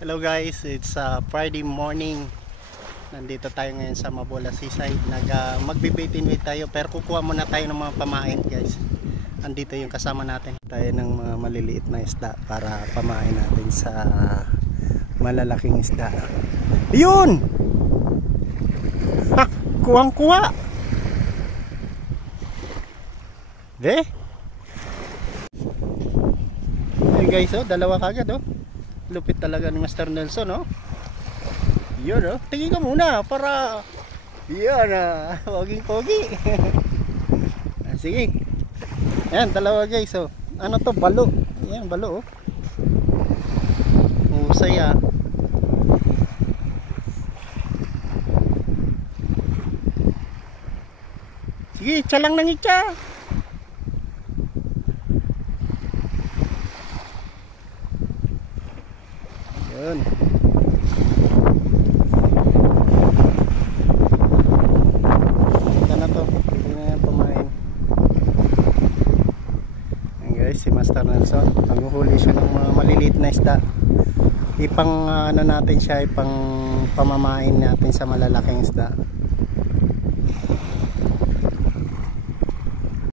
Hello guys, it's Friday morning. Nandito tayo ngayon sa Mabola Seaside. Magbe-bait and wait tayo, pero kukuha muna tayo ng mga pamain guys. Andito yung kasama natin. Tayo ng mga maliliit na isda para pamain natin sa malalaking isda. Yun! Ha! Kuwang-kuwa! De? Hey guys, oh, dalawa kagad oh. Lupit talaga ni Master Nelson, no? Yun, no? Tingin ka muna para yan, poging-pogi. Sige. Yan, dalawa guys, oh. Ano to? Balo. Yan, balo, oh. Husay, ah. Sige, itcha lang ng itcha. Yun. Ito na to. Hindi na yan pumain. Ayan guys, si Master Nelson. Maghuhuli siya ng mga maliliit na isda. Ipang ano natin siya, ipang pamamain natin sa malalaking isda.